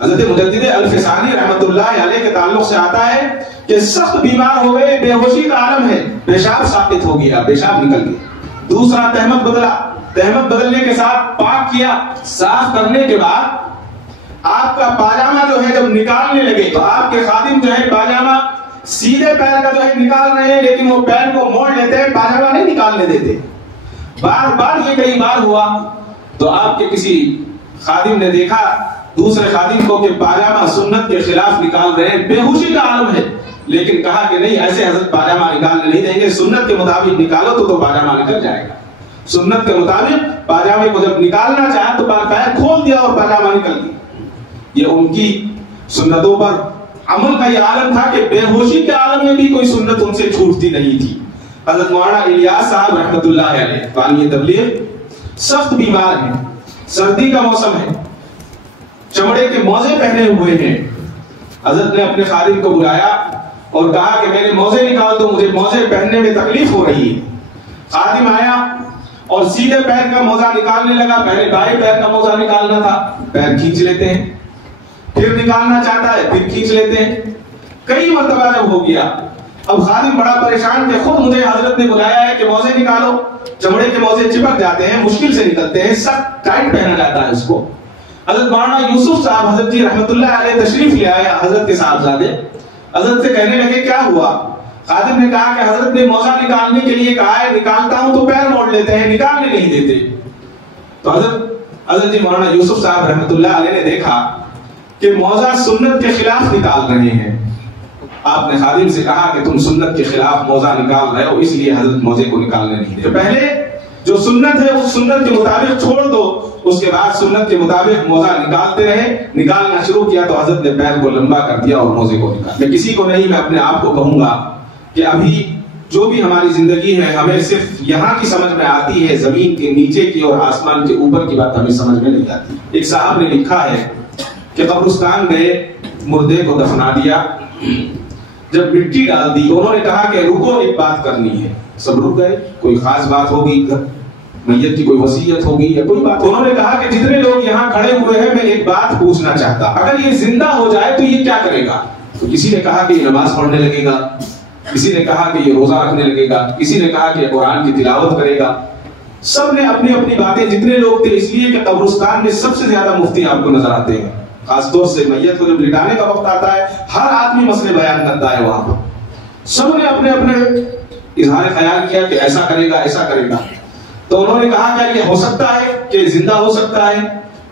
حضرت مجدد الف ثانی رحمۃ اللہ علیہ کے تعلق سے آتا ہے کہ سخت بیمار ہو گئے، بے ہوشی کا عالم ہے، پیشاب ثابت ہو گیا، پیشاب نکل گیا، دوسرا تہمت بدلا، تہمت بدلنے کے ساتھ پاک کیا، صاف کرنے کے بعد آپ کا پاجامہ جو ہے جب نکالنے لگے تو آپ کے خادم جو ہے پاجامہ سیدھے پیر کا جو ہے نکال رہے ہیں، لیکن وہ پیر کو موڑ لیتے ہیں، پاجامہ نہیں نکالنے دیتے۔ بار بار یہ کئی بار ہوا تو آپ کے کسی خادم نے دیکھا دوسرے خادم کو کہ پاجامہ سنت کے خلاف نکال رہے ہیں، بے ہوشی کا عالم ہے، لیکن کہا کہ نہیں ایسے حضرت پاجامہ نکالنے نہیں دیں گے، سنت کے مطابق نکالو تو پاجامہ نکل جائے گا۔ سنت کے مطابق پاجامے کو جب نکالنا چاہا تو پیر کھول دیا اور پاجامہ نکل گیا۔ یہ ان کی سنتوں پر عمل کا یہ عالم تھا کہ بے ہوشی کے عالم میں بھی کوئی سنت ان سے چھوٹتی نہیں تھی۔ حضرت مولانا الیاس صاحب رحمۃ اللہ علیہ بانی تبلیغ سخت بیمار ہیں، سردی کا موسم ہے، چمڑے کے موزے پہنے ہوئے ہیں. حضرت نے اپنے خادم کو بلایا اور کہا کہ میرے موزے نکال دو، مجھے موزے پہننے میں تکلیف ہو رہی ہے. خادم آیا اور سیدھے پیر کا موزہ نکالنے لگا. پہلے بائیں پیر کا موزہ نکالنا تھا، پیر کھینچ لیتے ہیں، پھر نکالنا چاہتا ہے پھر کھینچ لیتے ہیں. کئی مرتبہ جب ہو گیا، اب خادم بڑا پریشان کہ خود مجھے حضرت نے بلایا ہے کہ موزے نکالو. چمڑے کے موزے چپک جاتے ہیں، مشکل سے نکلتے ہیں، سخت ٹائٹ پہنا جاتا ہے اس کو. حضرت مولانا یوسف صاحب حضرت جی رحمۃ اللہ علیہ تشریف لے آئے حضرت کے صاحبزادے. حضرت سے کہنے لگے کیا ہوا؟ خادم نے کہا کہ حضرت نے موزہ نکالنے کے لیے کہا ہے، نکالتا ہوں تو پیر موڑ لیتے ہیں، نکالنے نہیں دیتے. تو حضرت جی مولانا یوسف صاحب رحمۃ اللہ علیہ نے دیکھا کہ موزہ سنت کے خلاف نکال رہے ہیں. آپ نے خادم سے کہا کہ تم سنت کے خلاف موزہ نکال رہے ہو، اس لیے حضرت موزے کو نکالنے نہیں دیتے. پہلے جو سنت ہے اس سنت کے مطابق چھوڑ دو، اس کے بعد سنت کے مطابق موزہ نکالتے رہے. نکالنا شروع کیا تو حضرت نے پیر کو لمبا کر دیا اور موزے کو نکالا. میں کسی کو نہیں، میں اپنے آپ کو کہوں گا کہ ابھی جو بھی ہماری زندگی ہے ہمیں صرف یہاں کی سمجھ میں آتی ہے، زمین کے نیچے کی اور آسمان کے اوپر کی بات ہمیں سمجھ میں نہیں آتی. ایک صاحب نے لکھا ہے کہ قبرستان گئے، مردے کو دفنا دیا، جب مٹی ڈال دی انہوں نے کہا کہ رکو ایک بات کرنی ہے. سب رک گئے. کوئی خاص بات ہوگی، میت کی کوئی وصیت ہوگی یا کوئی بات. انہوں نے کہا کہ جتنے لوگ یہاں کھڑے ہوئے ہیں میں ایک بات پوچھنا چاہتا، اگر یہ زندہ ہو جائے تو یہ کیا کرے گا؟ تو کسی نے کہا کہ یہ نماز پڑھنے لگے گا، کسی نے کہا کہ یہ روزہ رکھنے لگے گا، کسی نے کہا کہ قرآن کی تلاوت کرے گا. سب نے اپنی اپنی باتیں، جتنے لوگ تھے، اس لیے کہ قبرستان میں سب سے زیادہ مفتی آپ کو نظر آتے ہیں. خاص طور سے میت کو جب لٹانے کا وقت آتا ہے ہر آدمی مسئلے بیان کرتا ہے وہاں پر. سب نے اپنے اپنے اظہار خیال کیا کہ ایسا کرے گا ایسا کرے گا. تو انہوں نے کہا کیا یہ ہو سکتا ہے کہ زندہ ہو سکتا ہے؟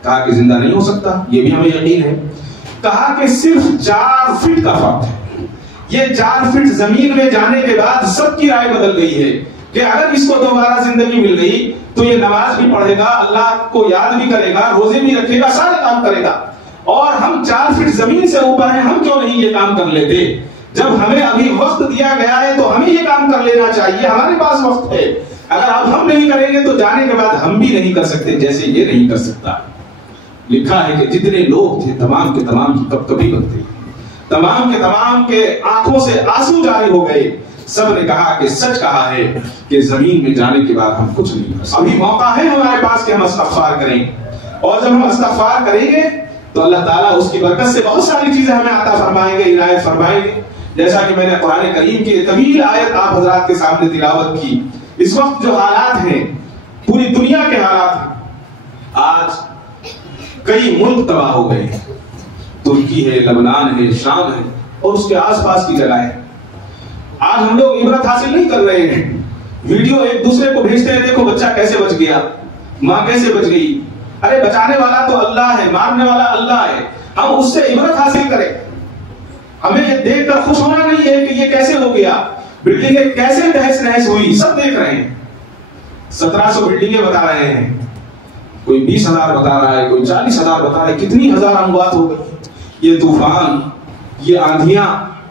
کہا کہ زندہ نہیں ہو سکتا، یہ بھی ہمیں یقین ہے. کہا کہ صرف 4 فٹ کا فرق ہے. یہ 4 فٹ زمین میں جانے کے بعد سب کی رائے بدل گئی ہے کہ اگر اس کو دوبارہ زندگی مل گئی تو یہ نماز بھی پڑھے گا، اللہ کو یاد بھی کرے گا، روزے بھی رکھے گا، سارے کام کرے گا. اور ہم 4 فٹ زمین سے اوپر ہیں، ہم کیوں نہیں یہ کام کر لیتے؟ جب ہمیں ابھی وقت دیا گیا ہے تو ہمیں یہ کام کر لینا چاہیے، ہمارے پاس وقت ہے. اگر اب ہم نہیں کریں گے تو جانے کے بعد ہم بھی نہیں کر سکتے جیسے یہ نہیں کر سکتا. لکھا ہے کہ جتنے لوگ تھے تمام کے تمام کی کب کبھی بنتے، تمام کے تمام کے آنکھوں سے آنسو جاری ہو گئے. سب نے کہا کہ سچ کہا ہے کہ زمین میں جانے کے بعد ہم کچھ نہیں کر سکتے. ابھی موقع ہے ہمارے پاس کہ ہم استغفار کریں، اور جب ہم استغفار کریں گے تو اللہ تعالیٰ اس کی برکت سے بہت ساری چیزیں ہمیں عطا فرمائیں گے، عنایت فرمائیں گے. جیسا کہ میں نے قرآن کریم کی طویل آیت آپ حضرات کے سامنے تلاوت کی. اس وقت جو حالات ہیں پوری دنیا کے حالات ہیں، آج کئی ملک تباہ ہو گئے ہیں. ترکی ہے، لبنان ہے، شام ہے اور اس کے آس پاس کی جگہ ہے. آج ہم لوگ عبرت حاصل نہیں کر رہے ہیں. ویڈیو ایک دوسرے کو بھیجتے ہیں، دیکھو بچہ کیسے بچ گیا، ماں کیسے بچ گئی. ارے بچانے والا تو اللہ ہے، مارنے والا اللہ ہے. ہم اس سے عبرت حاصل کریں. ہمیں یہ دیکھ کر خوش ہونا نہیں ہے کہ یہ کیسے ہو گیا، بلڈنگیں کیسے تہس نہس ہوئی، سب دیکھ رہے ہیں. 1700 بلڈنگیں بتا رہے ہیں، کوئی 20,000 بتا رہا ہے، کوئی 40,000 بتا رہا ہے. کتنی ہزار اموات ہو گئی. یہ طوفان، یہ آندھیاں،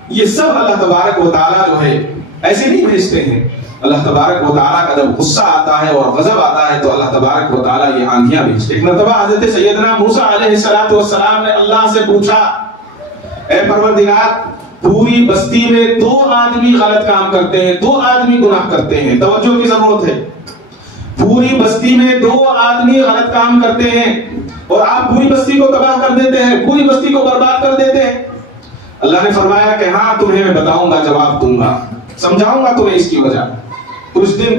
یہ سب اللہ تبارک و تعالیٰ جو ہے ایسے نہیں بھیجتے ہیں. اللہ تبارک و تعالیٰ کا جب غصہ آتا ہے اور غضب آتا ہے تو اللہ تبارک و تعالیٰ یہ آندھیاں بھیجتے. ایک مرتبہ حضرت سیدنا موسیٰ علیہ السلام نے اللہ سے پوچھا، اے پروردگار پوری بستی میں 2 آدمی غلط کام کرتے ہیں، 2 آدمی گناہ کرتے ہیں. توجہ کی ضرورت ہے. پوری بستی میں 2 آدمی غلط کام کرتے ہیں اور آپ پوری بستی کو تباہ کر دیتے ہیں، پوری بستی کو برباد کر دیتے ہیں. اللہ نے فرمایا کہ ہاں تمہیں میں بتاؤں گا، جواب دوں گا، سمجھاؤں گا تمہیں اس کی وجہ. کچھ دن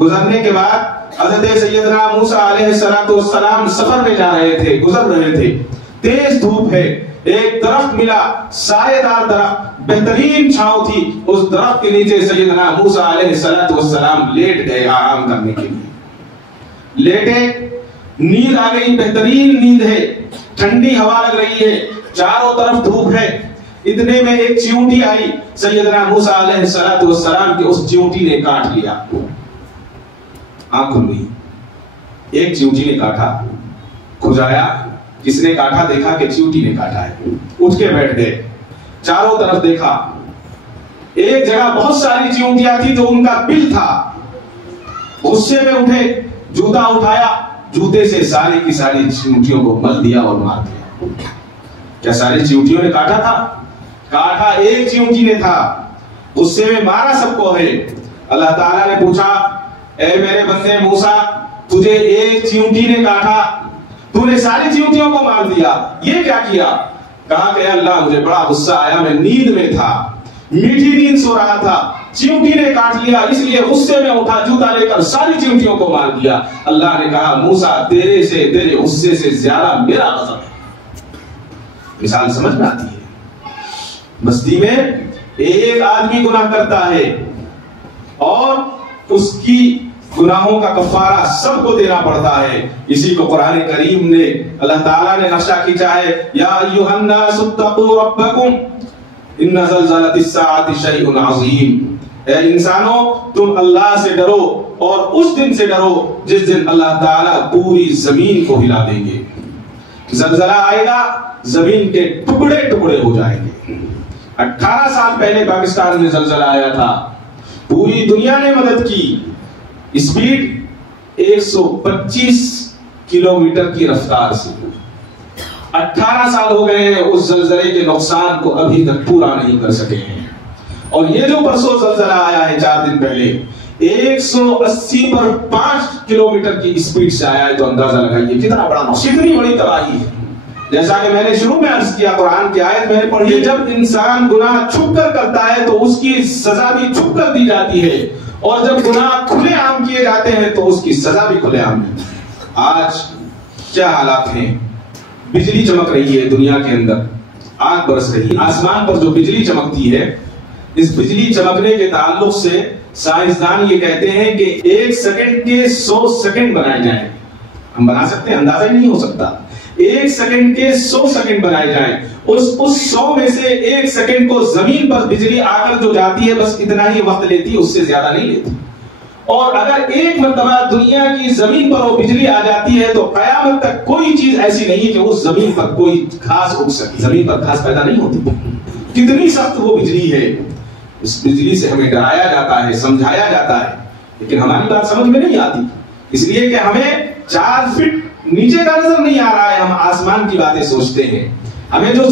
گزرنے کے بعد حضرت سیدنا موسیٰ علیہ السلام سفر میں جا رہے تھے، گزر رہے تھے. تیز دھوپ ہے، ایک درخت ملا، سایہ دار درخت، بہترین چھاؤں تھی. اس درخت کے نیچے سیدنا موسیٰ علیہ السلام لیٹ گئے آرام کرنے کے لیے. لیٹے، نیند آ گئی، بہترین نیند ہے، ٹھنڈی ہوا لگ رہی ہے، چاروں طرف دھوپ ہے. اتنے میں ایک چیونٹی آئی، سیدنا موسیٰ علیہ السلام کی اس چیونٹی نے کاٹ لیا. آنکھ کھل گئی. ایک چیونٹی نے کاٹا، کھجایا، جس نے کاٹا دیکھا کہ چیونٹی نے کاٹا ہے، اٹھ کے بیٹھ گئے. چاروں طرف دیکھا، ایک جگہ بہت ساری چیونٹیاں تھی تو ان کا بل تھا، غصے میں اٹھے، جوتا اٹھایا، جوتے سے ساری کی ساری چیونٹیوں کو مل دیا اور مار دیا۔ کیا ساری چیونٹیوں نے کاٹا تھا؟ کاٹا ایک چیونٹی نے تھا، غصے میں مارا سب کو ہے۔ اللہ تعالیٰ نے پوچھا اے میرے بندے موسیٰ تجھے ایک چیونٹی نے کاٹا، تو نے ساری چیونٹیوں کو مار دیا، یہ کیا کیا؟ کہا کہ اللہ مجھے بڑا غصہ آیا، میں نیند میں تھا، میٹھی نیند سو رہا تھا، چیونٹی نے کاٹ لیا، اس لیے غصے میں اٹھا، جوتا لے کر ساری چیونٹیوں کو مار دیا۔ اللہ نے کہا موسیٰ تیرے غصے سے زیادہ میرا غضب ہے۔ مثال سمجھ میں آتی ہے؟ بستی میں ایک آدمی گناہ کرتا ہے اور اس کی گناہوں کا کفارہ سب کو دینا پڑتا ہے۔ اسی کو قرآن کریم نے اللہ تعالیٰ نے نقشہ کھینچا ہے، یا ایھا الناس اتقوا ربکم ان زلزلۃ الساعۃ شیء عظیم۔ اے انسانوں تم اللہ سے ڈرو اور اس دن سے ڈرو جس دن اللہ تعالیٰ پوری زمین کو ہلا دیں گے۔ زلزلہ آئے گا، زمین کے ٹکڑے ٹکڑے ہو جائیں گے۔ 18 سال پہلے پاکستان میں زلزلہ آیا تھا، پوری دنیا نے مدد کی، اسپیڈ 125 کلومیٹر کی رفتار سے۔ 18 سال ہو گئے ہیں، اس زلزلے کے نقصان کو ابھی تک پورا نہیں کر سکے ہیں۔ اور یہ جو پرسوں زلزلہ آیا ہے 4 دن پہلے، 180 پر 5 کلومیٹر کی اسپیڈ سے آیا ہے، تو اندازہ لگائیے کتنا بڑا نقصان، کتنی بڑی تباہی ہے۔ جیسا کہ میں نے شروع میں عرض کیا، قرآن کی آیت میں نے پڑھی، جب انسان گناہ چھپ کر کرتا ہے تو اس کی سزا بھی چھپ کر دی جاتی ہے، اور جب گناہ کھلے عام کیے جاتے ہیں تو اس کی سزا بھی کھلے عام ہے۔ آج کیا حالات ہیں؟ بجلی چمک رہی ہے دنیا کے اندر، آگ برس رہی ہے، آسمان پر جو بجلی چمکتی ہے، اس بجلی چمکنے کے تعلق سے سائنسدان یہ کہتے ہیں کہ 1 سیکنڈ کے 100 سیکنڈ بنائے جائیں۔ ہم بنا سکتے ہیں؟ اندازہ ہی نہیں ہو سکتا۔ 1 سیکنڈ کے 100 سیکنڈ بنائے جائیں، اس 100 میں سے 1 سیکنڈ کو زمین پر بجلی آ کر جو جاتی ہے بس اتنا ہی وقت لیتی ہے، اس سے زیادہ نہیں لیتی۔ اور اگر ایک مرتبہ دنیا کی زمین پر وہ بجلی آ جاتی ہے تو قیامت تک کوئی چیز ایسی نہیں کہ اس زمین پر کوئی گھاس اگ سکے، زمین پر گھاس پیدا نہیں ہوتی۔ کتنی سخت وہ بجلی ہے، اس بجلی سے ہمیں ڈرایا جاتا ہے، سمجھایا جاتا ہے، لیکن ہماری بات سمجھ میں نہیں آتی، اس لیے کہ ہمیں 4 فٹ نیچے کا نظر نہیں آ رہا ہے، ہم آسمان کی باتیں سوچتے ہیں۔ ہمیں جو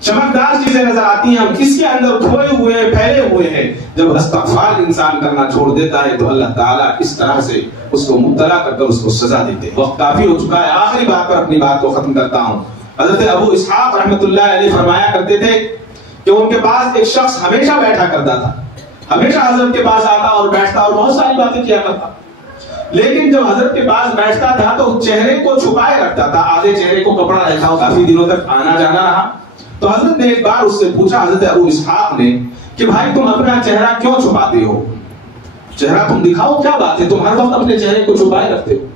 چمکدار چیزیں نظر آتی ہیں ہم کس کے اندر کھوئے ہوئے ہیں، پھیلے ہوئے ہیں۔ جب استغفار انسان کرنا چھوڑ دیتا ہے تو اللہ تعالیٰ اس طرح سے اس کو مبتلا کر کر اس کو سزا دیتے ہیں۔ وقت کافی ہو چکا ہے، آخری بات پر اپنی بات کو ختم کرتا ہوں۔ حضرت ابو اسحاق رحمۃ اللہ علیہ فرمایا کرتے تھے کہ ان کے پاس ایک شخص ہمیشہ بیٹھا کرتا تھا، ہمیشہ حضرت کے پاس آتا اور بیٹھتا اور بہت ساری باتیں کیا کرتا، لیکن جب حضرت کے پاس بیٹھتا تھا تو چہرے کو چھپائے رکھتا تھا، آدھے چہرے کو کپڑا رکھا، کافی دنوں تک آنا جانا رہا۔ تو حضرت نے ایک بار اس سے پوچھا، حضرت ابو اسحاق نے، کہ بھائی تم اپنا چہرہ کیوں چھپاتے ہو؟ چہرہ تم دکھاؤ، کیا بات ہے، تم ہر وقت اپنے چہرے کو چھپائے رکھتے ہو؟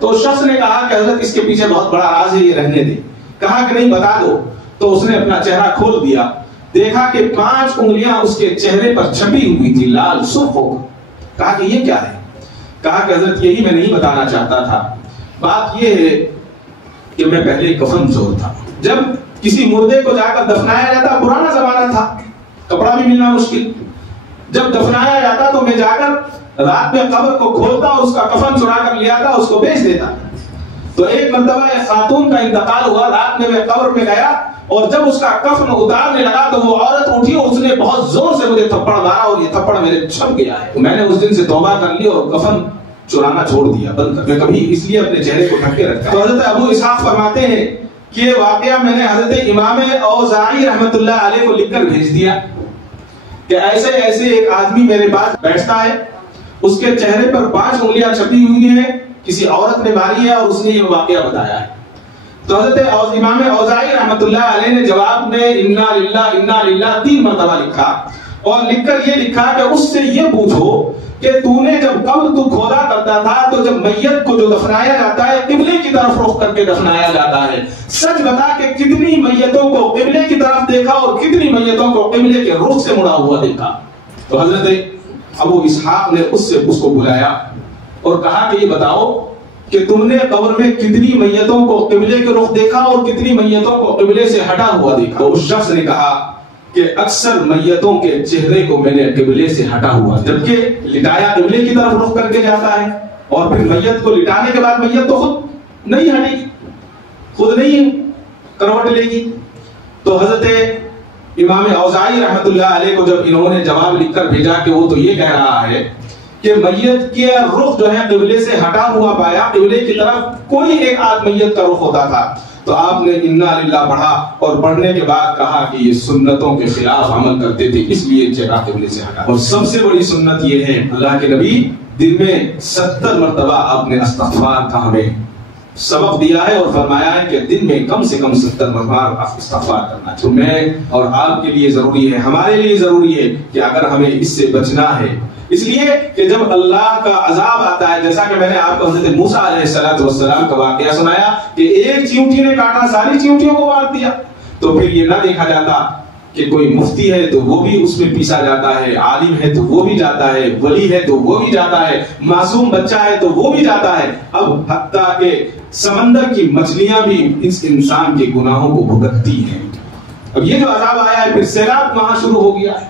تو شخص نے کہا کہ حضرت اس کے پیچھے بہت بڑا راز ہے، یہ رہنے دے۔ کہا کہ نہیں، بتا دو۔ تو اس نے اپنا چہرہ کھول دیا، دیکھا کہ 5 انگلیاں اس کے چہرے پر چھپی ہوئی تھی، لال سرخ ہو کر۔ کہا کہ یہ کیا ہے؟ کہا کہ حضرت یہی میں نہیں بتانا چاہتا تھا، بات یہ ہے کہ میں پہلے کفن چور تھا۔ جب کسی مردے کو جا کر دفنایا جاتا، پرانا زمانہ تھا، کپڑا بھی ملنا مشکل، جب دفنایا جاتا تو میں جا کر رات میں قبر کو کھولتا اور اس کا کفن چرا کر لیا تھا، اس کو بیچ دیتا۔ تو ایک مرتبہ ایک خاتون کا انتقال ہوا، رات میں قبر میں گیا اور جب اس کا کفن اتارنے لگا تو وہ عورت اٹھی اور اس نے بہت زور سے مجھے تھپڑ مارا اور یہ تھپڑ میرے چھپ گیا ہے۔ میں نے اس دن سے توبہ کر لی اور کفن چرانا چھوڑ دیا، بند کر، میں کبھی اس لیے اپنے چہرے کو ڈھک کے رکھا۔ تو حضرت ابو اسحاق فرماتے ہیں کہ یہ واقعہ میں نے حضرت امام اوزاعی رحمۃ اللہ علیہ کو لکھ کر بھیج دیا کہ ایسے ایسے ایک آدمی میرے پاس بیٹھتا ہے، اس کے چہرے پر 5 انگلیاں چھپی ہوئی ہیں، کسی عورت نے ماری ہے اور اس نے یہ واقعہ بتایا ہے۔ تو حضرت امام اوزاعی رحمۃ اللہ علیہ نے جواب میں انا للہ 3 مرتبہ لکھا، اور لکھ کر یہ لکھا کہ اس سے یہ پوچھو کہ تو نے جب قبر تو کھودا کرتا تھا تو جب میت کو جو دفنایا جاتا ہے قبلے کی طرف رخ کر کے دفنایا جاتا ہے، سچ بتا کہ کتنی میتوں کو قبلے کی طرف دیکھا اور کتنی میتوں کو قبلے کے رخ سے مڑا ہوا دیکھا؟ تو حضرت ابو اسحاق نے اس کو بلایا اور کہا کہ یہ بتاؤ کہ تم نے قبر میں کتنی میتوں کو قبلے کے رخ دیکھا اور کتنی میتوں کو قبلے سے ہٹا ہوا دیکھا؟ تو اس شخص نے کہا کہ اکثر میتوں کے چہرے کو میں نے قبلے سے ہٹا ہوا، جبکہ لٹایا قبلے کی طرف رخ کر کے جاتا ہے، اور پھر میت کو لٹانے کے بعد میت تو خود نہیں ہٹے گی، خود نہیں کروٹ لے گی۔ تو حضرت امام اوزاعی رحمۃ اللہ علیہ کو جب انہوں نے جواب لکھ کر بھیجا کہ وہ تو یہ کہہ رہا ہے کہ میت کے رخ جو ہے قبلے سے ہٹا ہوا پایا، قبلے کی طرف کوئی ایک آدھ میت کا رخ ہوتا تھا، تو آپ نے انا للہ پڑھا، اور پڑھنے کے بعد کہا کہ یہ سنتوں کے خلاف عمل کرتے تھے، اس لیے چہرہ قبلے سے ہٹا۔ اور سب سے بڑی سنت یہ ہے، اللہ کے نبی دن میں 70 مرتبہ آپ نے استغفار کا ہمیں سبق دیا ہے، اور فرمایا ہے کہ دن میں کم سے کم 70 مرتبہ استغفار کرنا ہے۔ تو میں اور آپ کے لیے ضروری ہے، ہمارے لیے ضروری ہے کہ اگر ہمیں اس سے بچنا ہے، اس لیے کہ جب اللہ کا عذاب آتا ہے، جیسا کہ میں نے آپ کو حضرت موسیٰ علیہ السلام کا واقعہ سنایا کہ ایک چیونٹی نے کاٹا، ساری چیونٹیوں کو مار دیا، تو پھر یہ نہ دیکھا جاتا کہ کوئی مفتی ہے تو وہ بھی اس میں پیسا جاتا ہے، عالم ہے تو وہ بھی جاتا ہے، ولی ہے تو وہ بھی جاتا ہے، معصوم بچہ ہے تو وہ بھی جاتا ہے، اب حتیٰ کہ سمندر کی مچھلیاں بھی اس انسان کے گناہوں کو بھگتتی ہیں۔ اب یہ جو عذاب آیا ہے، پھر سیلاب وہاں شروع ہو گیا ہے،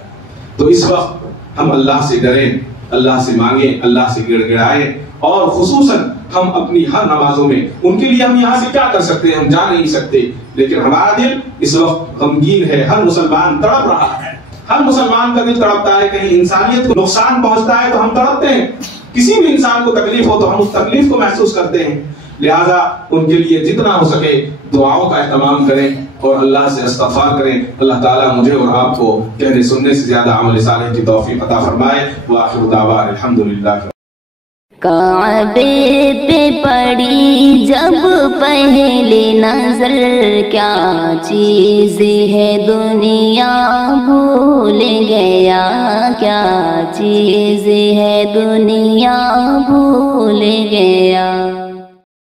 تو اس وقت ہم اللہ سے ڈریں، اللہ سے مانگیں، اللہ سے گڑ گڑائیں، اور خصوصاً ہم اپنی ہر نمازوں میں ان کے لیے ہم یہاں سے کیا کر سکتے ہیں ہم جا نہیں سکتے، لیکن ہمارا دل اس وقت غمگین ہے، ہر مسلمان تڑپ رہا ہے، ہر مسلمان کا دل تڑپتا ہے، کہیں انسانیت کو نقصان پہنچتا ہے تو ہم تڑپتے ہیں، کسی بھی انسان کو تکلیف ہو تو ہم اس تکلیف کو محسوس کرتے ہیں، لہذا ان کے لیے جتنا ہو سکے دعاؤں کا اہتمام کریں اور اللہ سے استغفار کریں۔ اللہ تعالیٰ مجھے اور آپ کو کہنے سننے سے زیادہ عمل صالح کی توفیق عطا فرمائے۔ وآخر دعوانا الحمدللہ۔ کعبے پہ پڑی جب پہلی نظر، کیا چیز ہے دنیا بھول گیا، کیا چیز ہے دنیا بھول گیا۔